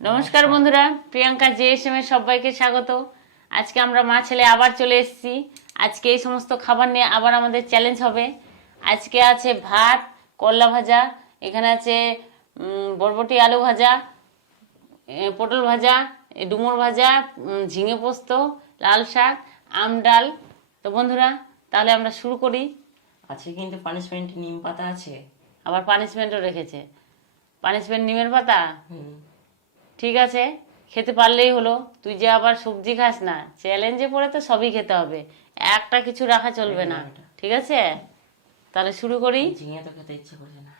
নমস্কার বন্ধুরা, প্রিয়াঙ্কা JSM এর সবাইকে স্বাগত। আজকে আমরা মা ছেলে আবার চলে এসেছি। আজকে এই সমস্ত খাবার নিয়ে আবার আমাদের চ্যালেঞ্জ হবে। আজকে আছে ভাত, করলা ভাজা, এখানে আছে বরবটি আলু ভাজা, পটল ভাজা, ডুমুর ভাজা, ঝিঙে পোস্ত, লাল শাক, আম ডাল। তো বন্ধুরা, তাহলে আমরা শুরু করি। আজকে কিন্তু পানিশমেন্ট নিম পাতা আছে। আবার পানিশমেন্টও রেখেছে। পানিশমেন্ট নিমের পাতা। ঠিক আছে, খেতে পারলেই হলো। তুই যে আবার সবজি খাস না, চ্যালেঞ্জে পড়ে তো সবই খেতে হবে, একটা কিছু রাখা চলবে না। ঠিক আছে, তাহলে শুরু করি। ঝিঙে তো খেতে ইচ্ছে করছে না।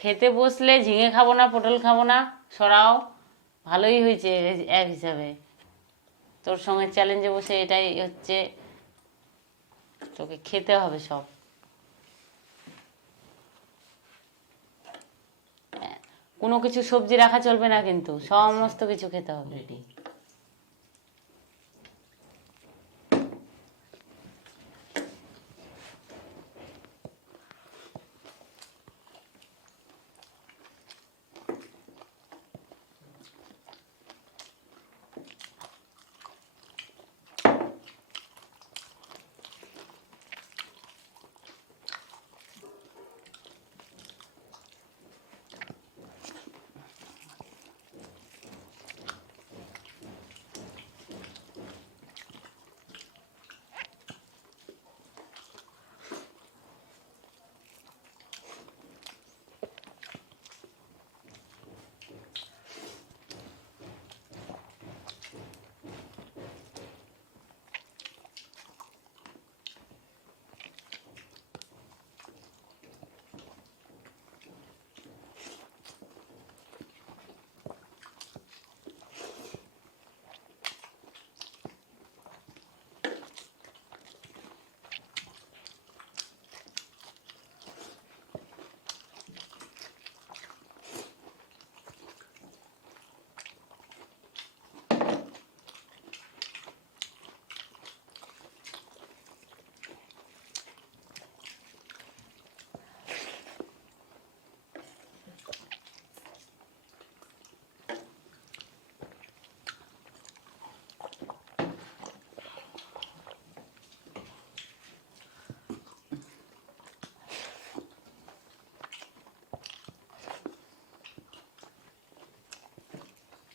খেতে বসলে ঝিঙে খাবো না, পটল খাবো না, সরাও। ভালোই হয়েছে এক হিসাবে। তোর সঙ্গে চ্যালেঞ্জে বসে এটাই হচ্ছে, তোকে খেতে হবে সব। কোনো কিছু সবজি রাখা চলবে না, কিন্তু সমস্ত কিছু খেতে হবে। রেডি।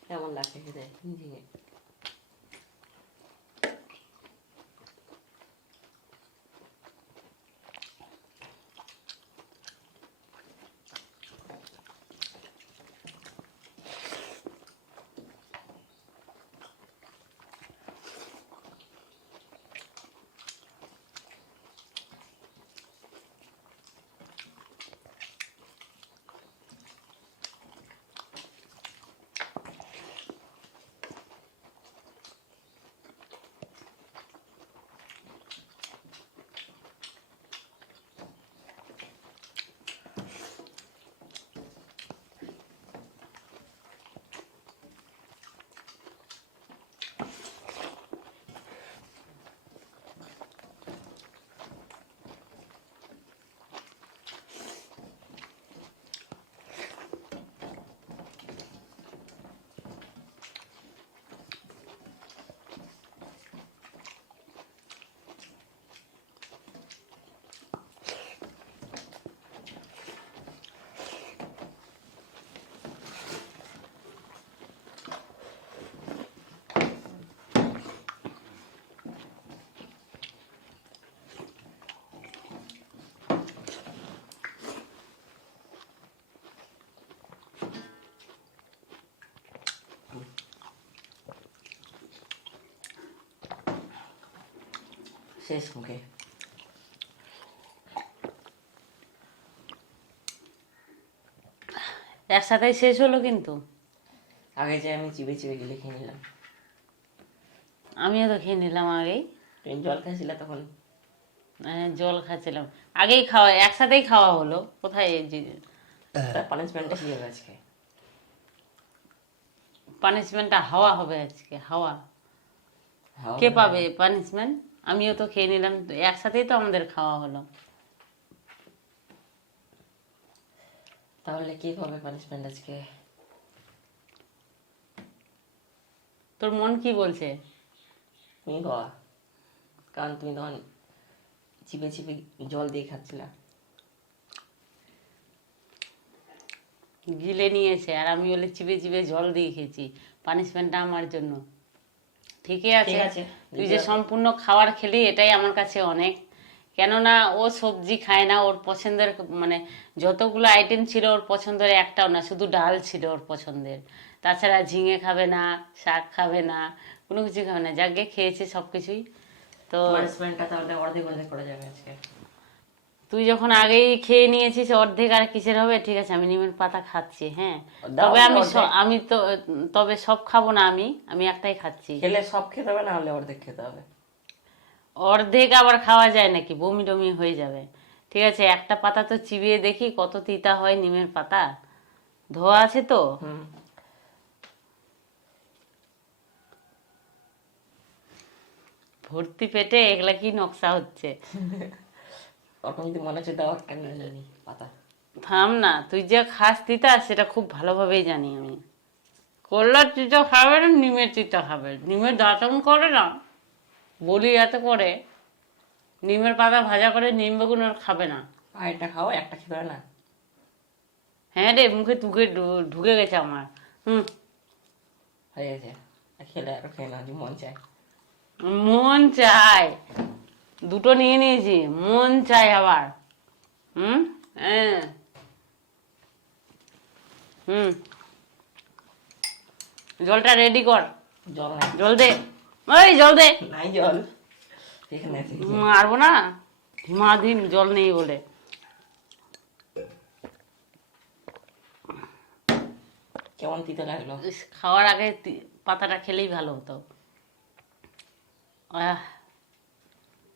কেমন লাগছে খেতে ঝিঙে? শেষ মুখে। একসাথেই শেষ হলো কিন্তু। আগে যে আমি চিবে চিবে গেলে খেয়ে নিলাম। আমিও তো খেয়ে নিলাম আগেই। তুমি জল খাইছিলে তখন? জল খাচ্ছিলাম আগেই, খাওয়া একসাথেই খাওয়া হলো। কোথায় তার পানিশমেন্টটা কি হবে আজকে? পানিশমেন্টটা হাওয়া হবে আজকে, হাওয়া। হাওয়া কে হবে? পাবে পানিশমেন্ট? আমিও তো খেয়ে নিলাম, তো একসাথেই তো আমাদের খাওয়া হলো। তাহলে কি হবে পানিশমেন্ট আজকে? তোর মন কি বলছে? তুমি খাওয়া, কারণ তুমি তখন চিপে চিপে জল দিয়ে খাচ্ছিলা। গিলে নিয়েছে আর আমি বলে চিবে চিবে জল দিয়ে খেয়েছি। পানিশমেন্টটা আমার জন্য। ঠিকই আছে, ঠিক আছে, তুই যে সম্পূর্ণ খাবার খেলি এটাই আমার কাছে অনেক। কেননা ও সবজি খায় না, ওর পছন্দের মানে যতগুলো আইটেম ছিল ওর পছন্দের একটাও না, শুধু ডাল ছিল ওর পছন্দের। তাছাড়া ঝিঙে খাবে না, শাক খাবে না, কোনো কিছু খাবে না, যাকে খেয়েছে সব কিছুই। তো পানিশমেন্টটা তাহলে অর্ধেক অর্ধেক করা যাবে আজকে। তুই যখন আগেই খেয়ে নিয়েছিস অর্ধেক, আর কিসের হবে? ঠিক আছে, আমি নিমের পাতা খাচ্ছি, হ্যাঁ। দাও তবে আমি অর্ধেক। আমি তো তবে সব খাবো না, আমি একটাই খাচ্ছি। খেলে সব খেতে হবে, না হলে অর্ধেক খেতে হবে। অর্ধেক আবার খাওয়া যায় নাকি? বমি টমি হয়ে যাবে। ঠিক আছে, একটা পাতা তো চিবিয়ে দেখি কত তিতা হয় নিমের পাতা। ধোয়া আছে তো? হুম। ভর্তি পেটে এগুলা কি নকশা হচ্ছে? তখন যদি মনে হচ্ছে দাও একটা নিয়ে জানি পাতা। থাম না, তুই যে খাস তিতা সেটা খুব ভালোভাবেই জানি আমি। করলার তিতা খাবে না, নিমের তিতা খাবে। নিমের দাঁতন করে না, বলি এত করে। নিমের পাতা ভাজা করে নিম বেগুন আর খাবে না। আর একটা খাও, একটা খেতে হবে না। হ্যাঁ রে, মুখে ঢুকে ঢুকে গেছে আমার। হুম, হয়ে গেছে। আর খেলে আরো খেয়ে না, যদি মন চায়। মন চায়, দুটো নিয়ে নিয়েছি, মন চাই আবার। হুম, হ্যাঁ, হুম, জলটা রেডি কর। জল নাই। জল দে, ওই জল দে। নাই জল এখানে আছে। মারবো না, দিন জল নেই বলে। কেমন তিতে লাগলো? ইস, খাওয়ার আগে পাতাটা খেলেই ভালো হতো। আহ,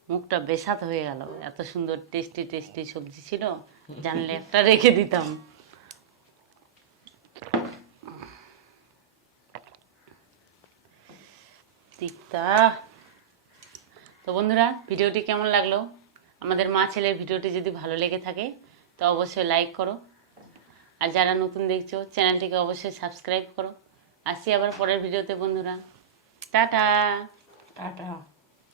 মুখটা বেসাত হয়ে গেল, এত সুন্দর টেস্টি টেস্টি সবজি ছিল, জানলে একটা রেখে দিতাম। তিক্তা। তো বন্ধুরা, ভিডিওটি কেমন লাগলো? আমাদের মা ছেলের ভিডিওটি যদি ভালো লেগে থাকে তো অবশ্যই লাইক করো, আর যারা নতুন দেখছো চ্যানেলটিকে অবশ্যই সাবস্ক্রাইব করো। আসি আবার পরের ভিডিওতে বন্ধুরা। টাটা। টাটা।